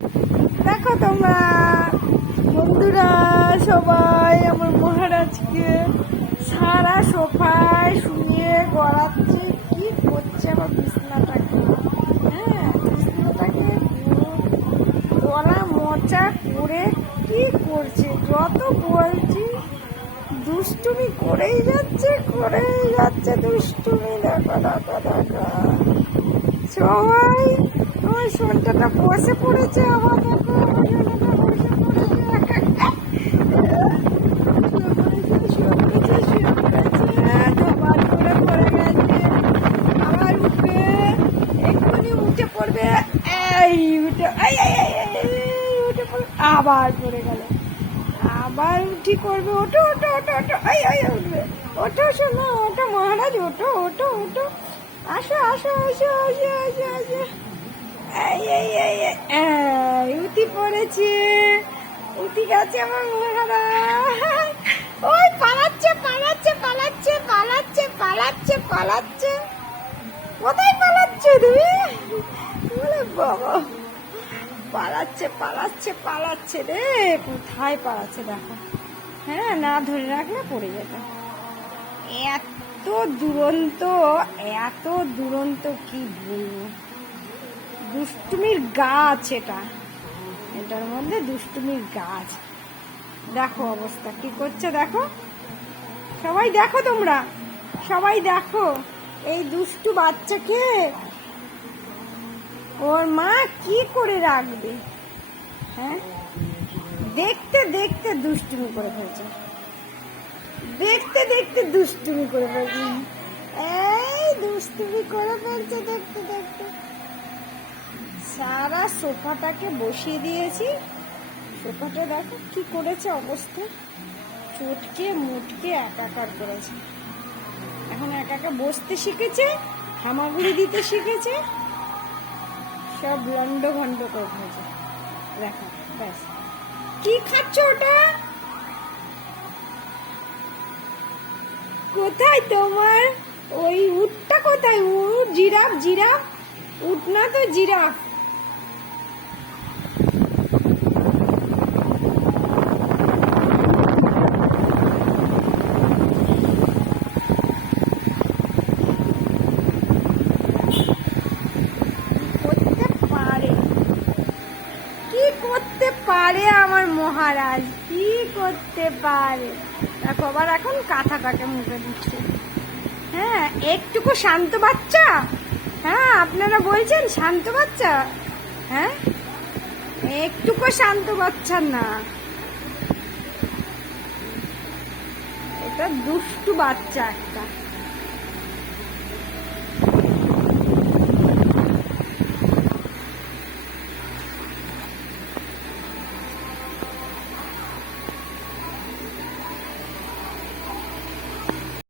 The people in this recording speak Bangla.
দেখো তোমরা বন্ধুরা সবাই আমার মহারাজকে সারা সোফায় শুয়ে গড়াচ্ছে। কি করছে আমার বিছনাটাকে? হ্যাঁ, বিছনাটাকে গলা মোচা করে কি করছে? যত বলছি দুষ্টুমি করেই যাচ্ছে দুষ্টুমি। দেখো দেখো দেখো সবাই ওই সন্তানটা বসে পড়েছে। আবার দেখো আবার উঠবে, এক্ষুনি উঠে পড়বে। এই উঠে উঠে পড়বে, আবার পড়ে গেল। আবার উঠি করবে, ওঠো ওঠো ওঠো ওঠো, উঠবে। ওঠো শোনো, ওঠো মহারাজ, ওঠো ওঠো ওঠো, আসো আসো আসো আসো আসো আসো। উঠি পড়েছে, উঠি গেছে আমার মহারাজ। ওই পালাচ্ছে পালাচ্ছে পালাচ্ছে পালাচ্ছে পালাচ্ছে পালাচ্ছে। কোথায় পালাচ্ছে তুমি? বলে বাবা, পালাচ্ছে পালাচ্ছে পালাচ্ছে রে। কোথায় পালাচ্ছে দেখো। হ্যাঁ, না ধরে রাখলে পড়ে যেত। এত দুরন্ত, এত দুরন্ত কি বলবো। দুষ্টুমির গাছ এটার মধ্যে দুষ্টুমির গাছ। দেখো অবস্থা কি করছে দেখো। সবাই দেখো, তোমরা সবাই দেখো এই দুষ্টু বাচ্চাকে ওর মা কি করে রাখবে। হ্যাঁ, দেখতে দেখতে দুষ্টুমি করে ফেলছে, দেখতে দেখতে দুষ্টুমি করে ফেলছে। এই দুষ্টুমি করে ফেলছে দেখতে দেখতে। সারা সোফাটাকে বসিয়ে দিয়েছি। সোফাটা দেখো কি করেছে অবস্থা, চটকে মুটকে একাকার করেছে। এখন একা বসতে শিখেছে, হামাগুড়ি দিতে শিখেছে, সব লন্ড ভন্ড করে ফেলেছে। দেখো ব্যাস। কি খাচ্ছ ওটা? কোথায় তোমার ওই উটটা? কোথায় উট? জিরাফ? জিরাফ উট না তো, জিরাফ। কি করতে পারে আমার মহারাজ, কি করতে পারে দেখো। আবার এখন কাঁথাটাকে মুখে দিচ্ছে। হ্যাঁ, একটুকু শান্ত বাচ্চা। হ্যাঁ, আপনারা বলছেন শান্ত বাচ্চা। হ্যাঁ, একটুকু শান্ত বাচ্চা না, এটা দুষ্টু বাচ্চা একটা।